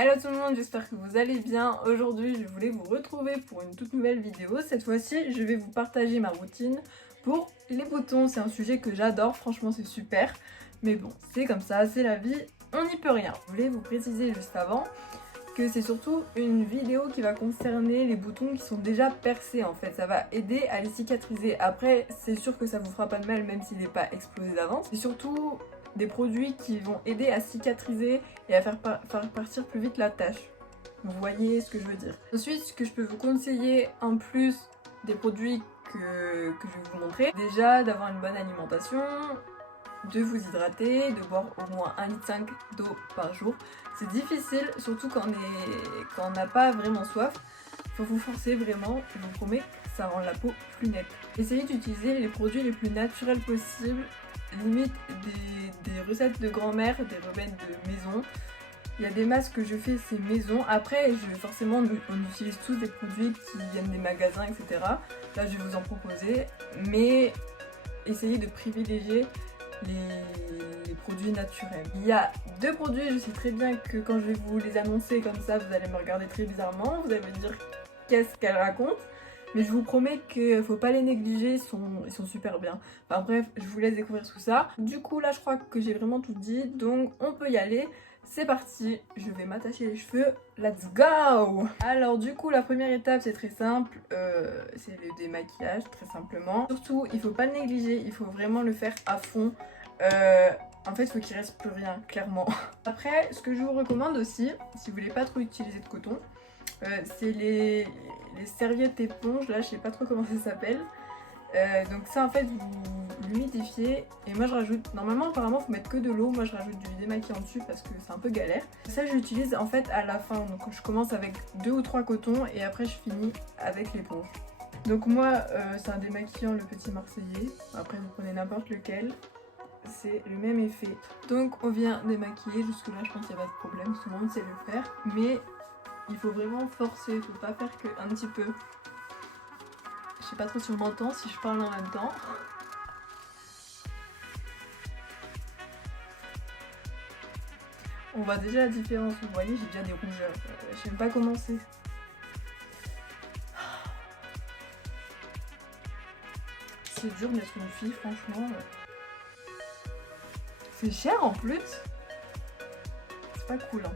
Hello tout le monde, j'espère que vous allez bien. Aujourd'hui, je voulais vous retrouver pour une toute nouvelle vidéo. Cette fois-ci, je vais vous partager ma routine pour les boutons. C'est un sujet que j'adore, franchement c'est super. Mais bon, c'est comme ça, c'est la vie, on n'y peut rien. Je voulais vous préciser juste avant que c'est surtout une vidéo qui va concerner les boutons qui sont déjà percés en fait. Ça va aider à les cicatriser. Après, c'est sûr que ça vous fera pas de mal même s'il n'est pas explosé d'avance. C'est surtout des produits qui vont aider à cicatriser et à faire partir plus vite la tache. Vous voyez ce que je veux dire. Ensuite, ce que je peux vous conseiller en plus des produits que je vais vous montrer, déjà d'avoir une bonne alimentation, de vous hydrater, de boire au moins 1,5 litre d'eau par jour. C'est difficile, surtout quand on n'a pas vraiment soif. Il faut vous forcer vraiment, je vous promets que ça rend la peau plus nette. Essayez d'utiliser les produits les plus naturels possibles, limite des recettes de grand-mère, des remèdes de maison. Il y a des masques que je fais, c'est maison. Après, forcément, on utilise tous des produits qui viennent des magasins, etc. Là, je vais vous en proposer, mais essayez de privilégier les produits naturels. Il y a deux produits, je sais très bien que quand je vais vous les annoncer comme ça, vous allez me regarder très bizarrement, vous allez me dire qu'est-ce qu'elle raconte, mais je vous promets qu'il faut pas les négliger, ils sont super bien. Enfin bref, je vous laisse découvrir tout ça. Du coup là je crois que j'ai vraiment tout dit, donc on peut y aller. C'est parti, je vais m'attacher les cheveux, let's go! Alors du coup la première étape c'est très simple, c'est le démaquillage très simplement. Surtout il faut pas le négliger, il faut vraiment le faire à fond. En fait il faut qu'il reste plus rien, clairement. Après ce que je vous recommande aussi, si vous voulez pas trop utiliser de coton, c'est les serviettes éponges, là je sais pas trop comment ça s'appelle. Donc ça en fait vous l'humidifiez et moi je rajoute, normalement apparemment faut mettre que de l'eau, moi je rajoute du démaquillant dessus parce que c'est un peu galère. Ça je l'utilise en fait à la fin, donc je commence avec 2 ou 3 cotons et après je finis avec l'éponge. Donc moi c'est un démaquillant le petit marseillais, après vous prenez n'importe lequel, c'est le même effet. Donc on vient démaquiller, jusque là je pense qu'il n'y a pas de problème, tout le monde sait le faire, mais il faut vraiment forcer, il faut pas faire qu'un petit peu. Je sais pas trop si on m'entend, si je parle en même temps. On voit déjà la différence, vous voyez, j'ai déjà des rougeurs. Je sais même pas comment c'est. C'est dur d'être une fille, franchement. C'est cher en plus. C'est pas cool, hein.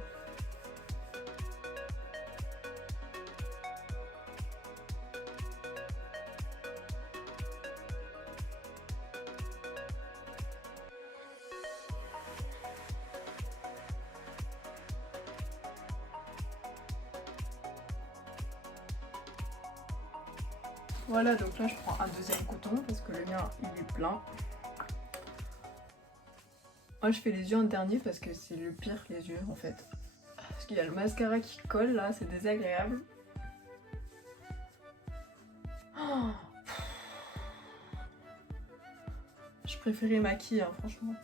Voilà, donc là je prends un deuxième coton parce que le mien il est plein. Moi je fais les yeux en dernier parce que c'est le pire les yeux en fait. Parce qu'il y a le mascara qui colle là, c'est désagréable. Oh, je préférais maquiller, hein, franchement.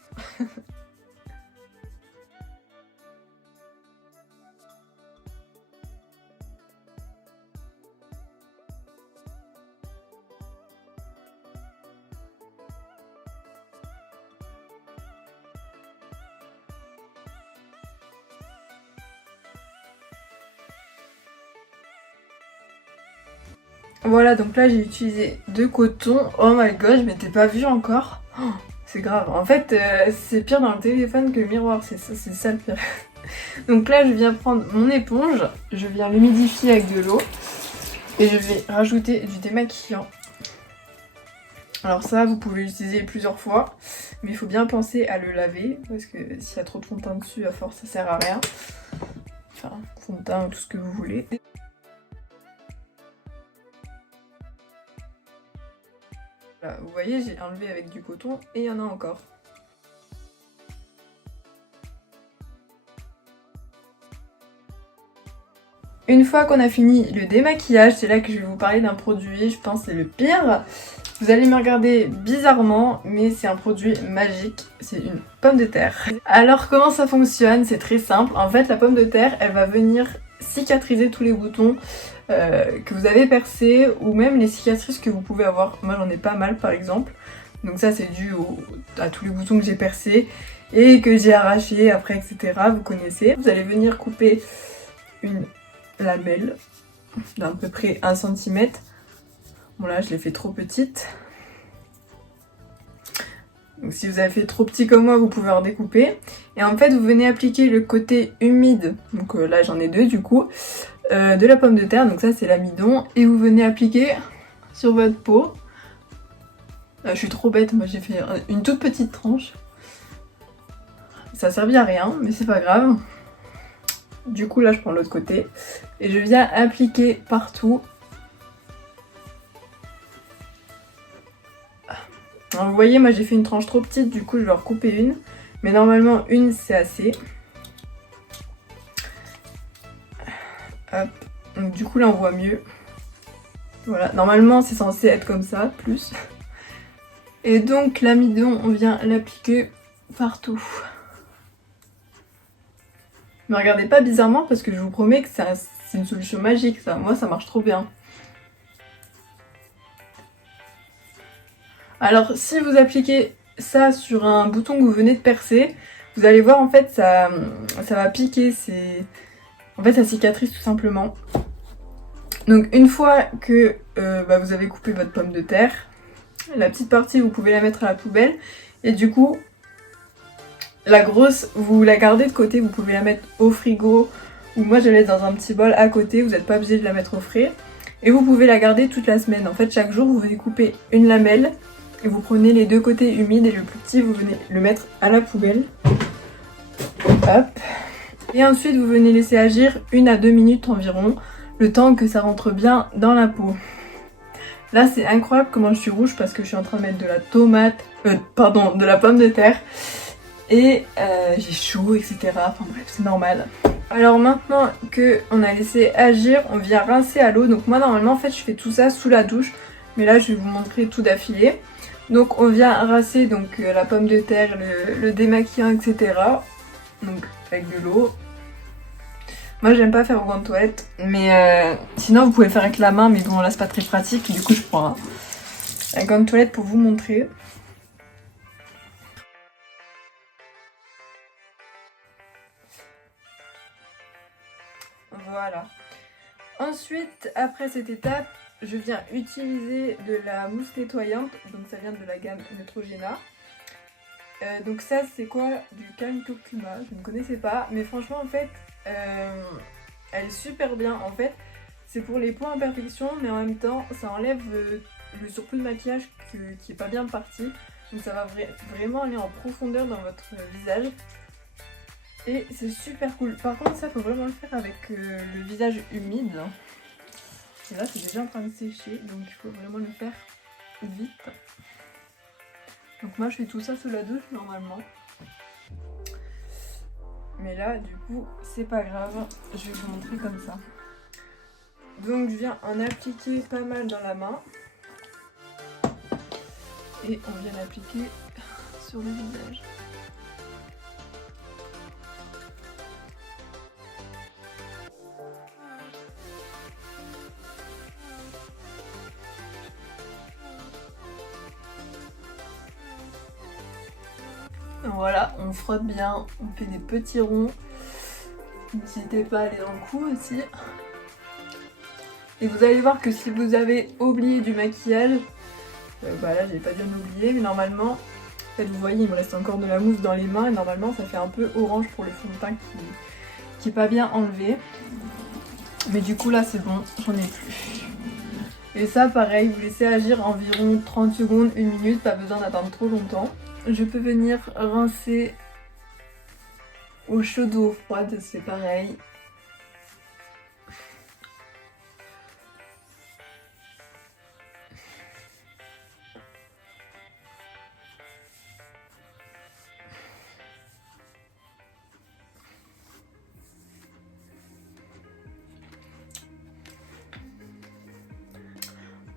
Voilà, donc là j'ai utilisé 2 cotons. Oh my god, je m'étais pas vue encore. Oh, c'est grave. En fait, c'est pire dans le téléphone que le miroir, c'est ça le pire. Donc là, je viens prendre mon éponge, je viens l'humidifier avec de l'eau et je vais rajouter du démaquillant. Alors ça, vous pouvez l'utiliser plusieurs fois, mais il faut bien penser à le laver parce que s'il y a trop de fond de teint dessus, à force, ça sert à rien. Enfin, fond de teint, tout ce que vous voulez. Là, vous voyez, j'ai enlevé avec du coton et il y en a encore. Une fois qu'on a fini le démaquillage, c'est là que je vais vous parler d'un produit, je pense que c'est le pire. Vous allez me regarder bizarrement, mais c'est un produit magique, c'est une pomme de terre. Alors comment ça fonctionne? C'est très simple, en fait la pomme de terre, elle va venir cicatriser tous les boutons que vous avez percés ou même les cicatrices que vous pouvez avoir. Moi j'en ai pas mal par exemple, donc ça c'est dû à tous les boutons que j'ai percés et que j'ai arrachés après, etc. Vous connaissez. Vous allez venir couper une lamelle d'à peu près 1 cm. Bon là je l'ai fait trop petite. Donc si vous avez fait trop petit comme moi, vous pouvez en découper. Et en fait vous venez appliquer le côté humide, donc là j'en ai 2 du coup, de la pomme de terre, donc ça c'est l'amidon. Et vous venez appliquer sur votre peau. Je suis trop bête, moi j'ai fait une toute petite tranche. Ça servit à rien, mais c'est pas grave. Du coup là je prends l'autre côté et je viens appliquer partout. Alors vous voyez, moi j'ai fait une tranche trop petite, du coup je vais en recouper une. Mais normalement une c'est assez. Hop. Donc du coup là on voit mieux. Voilà, normalement c'est censé être comme ça, plus. Et donc l'amidon, on vient l'appliquer partout. Ne regardez pas bizarrement parce que je vous promets que c'est une solution magique ça. Moi ça marche trop bien. Alors si vous appliquez ça sur un bouton que vous venez de percer, vous allez voir en fait ça va piquer, en fait ça cicatrise tout simplement. Donc une fois que vous avez coupé votre pomme de terre, la petite partie vous pouvez la mettre à la poubelle et du coup la grosse vous la gardez de côté, vous pouvez la mettre au frigo ou moi je la laisse dans un petit bol à côté, vous n'êtes pas obligé de la mettre au frais et vous pouvez la garder toute la semaine. En fait chaque jour vous venez couper une lamelle et vous prenez les 2 côtés humides et le plus petit vous venez le mettre à la poubelle. Hop. Et ensuite vous venez laisser agir 1 à 2 minutes environ, le temps que ça rentre bien dans la peau. Là c'est incroyable comment je suis rouge parce que je suis en train de mettre de la de la pomme de terre et j'ai chaud etc. Enfin bref c'est normal. Alors maintenant que on a laissé agir, on vient rincer à l'eau. Donc moi normalement en fait je fais tout ça sous la douche, mais là je vais vous montrer tout d'affilée. Donc on vient rincer donc la pomme de terre, le démaquillant etc. Donc avec de l'eau. Moi j'aime pas faire au gant de toilette, mais sinon vous pouvez faire avec la main, mais bon là c'est pas très pratique, du coup je prends un gant de toilette pour vous montrer. Voilà. Ensuite, après cette étape, je viens utiliser de la mousse nettoyante, donc ça vient de la gamme Neutrogena. Donc ça c'est quoi? Du calme curcuma, je ne connaissais pas, mais franchement en fait elle est super bien. En fait c'est pour les points imperfections, mais en même temps ça enlève le surplus de maquillage qui est pas bien parti, donc ça va vraiment aller en profondeur dans votre visage et c'est super cool. Par contre ça faut vraiment le faire avec le visage humide et là c'est déjà en train de sécher, donc il faut vraiment le faire vite. Donc moi je fais tout ça sous la douche normalement. Mais là du coup c'est pas grave, je vais vous montrer comme ça. Donc je viens en appliquer pas mal dans la main. Et on vient l'appliquer sur le visage. Voilà, on frotte bien, on fait des petits ronds. N'hésitez pas à aller dans le cou aussi. Et vous allez voir que si vous avez oublié du maquillage, là j'ai pas bien oublié, mais normalement, en fait, vous voyez il me reste encore de la mousse dans les mains et normalement ça fait un peu orange pour le fond de teint qui est pas bien enlevé. Mais du coup là c'est bon, j'en ai plus. Et ça pareil, vous laissez agir environ 30 secondes, 1 minute, pas besoin d'attendre trop longtemps. Je peux venir rincer au chaud ou au froid, c'est pareil.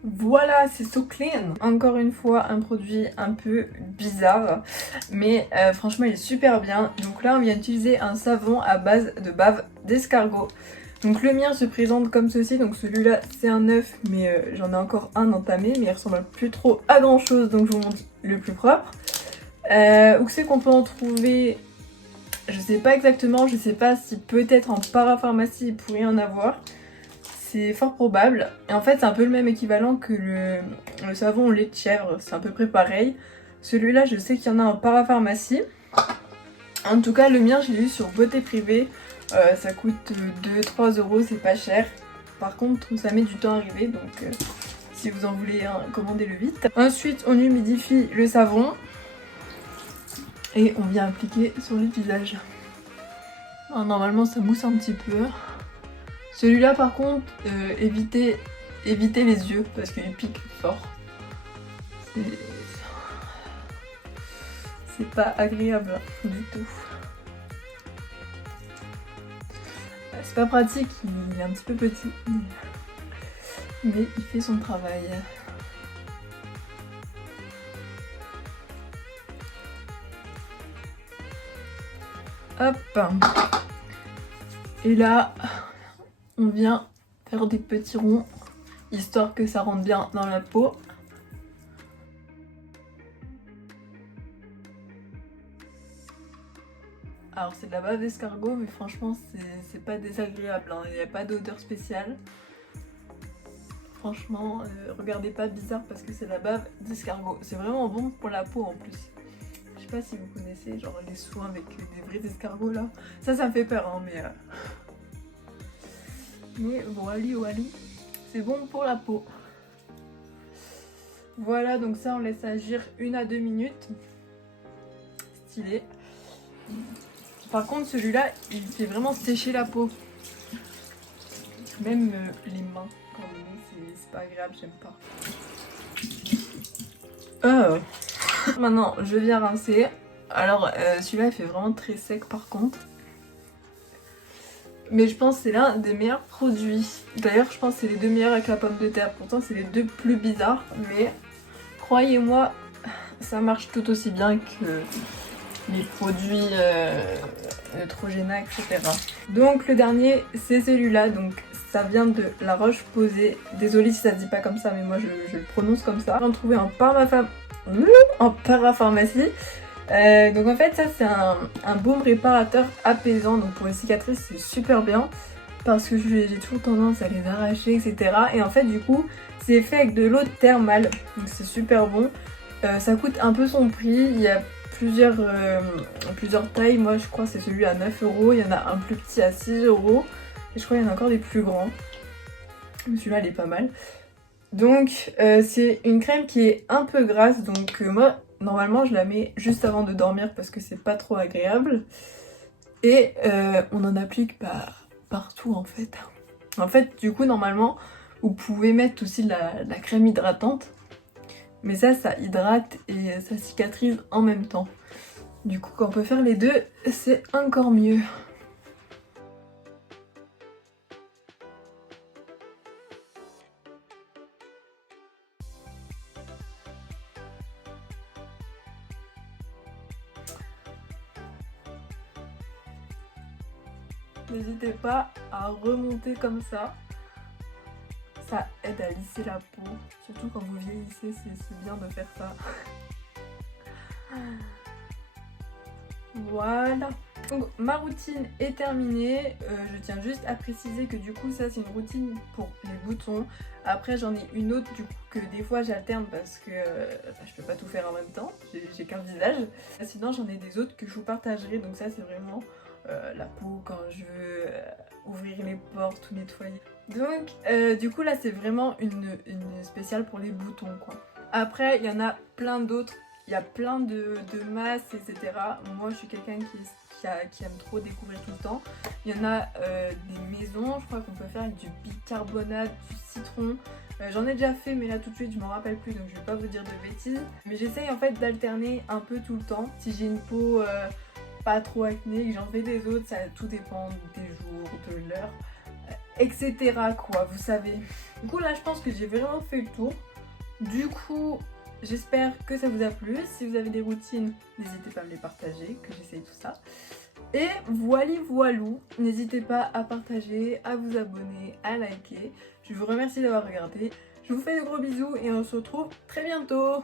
Voilà, c'est So Clean. Encore une fois, un produit un peu bizarre, mais franchement il est super bien. Donc là on vient d'utiliser un savon à base de bave d'escargot. Donc le mien se présente comme ceci, donc celui-là c'est un neuf, mais j'en ai encore un entamé, mais il ressemble plus trop à grand chose, donc je vous montre le plus propre. Où c'est qu'on peut en trouver? Je sais pas exactement, je sais pas si peut-être en parapharmacie il pourrait y en avoir. C'est fort probable. Et en fait c'est un peu le même équivalent que le savon au lait de chèvre, c'est à peu près pareil. Celui-là je sais qu'il y en a en parapharmacie. En tout cas le mien je l'ai eu sur Beauté Privée. Ça coûte 2-3 euros, c'est pas cher. Par contre ça met du temps à arriver donc si vous en voulez un, commandez-le vite. Ensuite on humidifie le savon. Et on vient appliquer sur le visage. Alors, normalement ça mousse un petit peu. Celui-là par contre, évitez les yeux parce qu'il pique fort. C'est pas agréable du tout. C'est pas pratique, il est un petit peu petit. Mais il fait son travail. Hop. Et là, on vient faire des petits ronds, histoire que ça rentre bien dans la peau. Alors c'est de la bave d'escargot, mais franchement c'est pas désagréable, hein. Il n'y a pas d'odeur spéciale. Franchement, regardez pas bizarre parce que c'est de la bave d'escargot. C'est vraiment bon pour la peau en plus. Je sais pas si vous connaissez genre les soins avec des vrais escargots là. Ça me fait peur hein, mais voilà, c'est bon pour la peau. Voilà, donc ça on laisse agir 1 à 2 minutes. Stylé. Par contre celui-là il fait vraiment sécher la peau. Même les mains quand on met c'est pas agréable, j'aime pas. Maintenant je viens rincer. Alors celui-là il fait vraiment très sec par contre. Mais je pense que c'est l'un des meilleurs produits. D'ailleurs je pense que c'est les 2 meilleurs avec la pomme de terre. Pourtant c'est les 2 plus bizarres. Mais croyez-moi ça marche tout aussi bien que les produits Neutrogena, etc. Donc le dernier c'est celui-là, donc ça vient de La Roche-Posay. Désolée si ça se dit pas comme ça mais moi je le prononce comme ça. J'en trouvais en parapharmacie. Donc en fait ça c'est un baume réparateur apaisant, donc pour les cicatrices c'est super bien parce que j'ai toujours tendance à les arracher etc. Et en fait du coup c'est fait avec de l'eau thermale, donc c'est super bon. Ça coûte un peu son prix, il y a plusieurs tailles, moi je crois que c'est celui à 9 euros, il y en a un plus petit à 6 euros et je crois qu'il y en a encore des plus grands. Celui-là il est pas mal. Donc c'est une crème qui est un peu grasse, donc moi normalement je la mets juste avant de dormir parce que c'est pas trop agréable. Et on en applique partout en fait. En fait du coup normalement vous pouvez mettre aussi de la crème hydratante. Mais ça hydrate et ça cicatrise en même temps. Du coup quand on peut faire les deux, c'est encore mieux. N'hésitez pas à remonter comme ça. Ça aide à lisser la peau. Surtout quand vous vieillissez, c'est bien de faire ça. Voilà. Donc ma routine est terminée. Je tiens juste à préciser que du coup ça c'est une routine pour les boutons. Après j'en ai une autre du coup que des fois j'alterne parce que je peux pas tout faire en même temps. J'ai qu'un visage. Sinon j'en ai des autres que je vous partagerai. Donc ça c'est vraiment la peau quand je veux ouvrir les portes ou nettoyer. Donc du coup là c'est vraiment une spéciale pour les boutons quoi. Après il y en a plein d'autres. Il y a plein de masses, etc. Moi, je suis quelqu'un qui aime trop découvrir tout le temps. Il y en a des maisons, je crois qu'on peut faire avec du bicarbonate, du citron. J'en ai déjà fait, mais là tout de suite, je m'en rappelle plus, donc je vais pas vous dire de bêtises. Mais j'essaye en fait d'alterner un peu tout le temps. Si j'ai une peau pas trop acné, que j'en fais des autres, ça tout dépend des jours, de l'heure, etc. quoi, vous savez. Du coup, là, je pense que j'ai vraiment fait le tour. Du coup... j'espère que ça vous a plu. Si vous avez des routines, n'hésitez pas à me les partager, que j'essaye tout ça. Et voilou, n'hésitez pas à partager, à vous abonner, à liker. Je vous remercie d'avoir regardé. Je vous fais de gros bisous et on se retrouve très bientôt.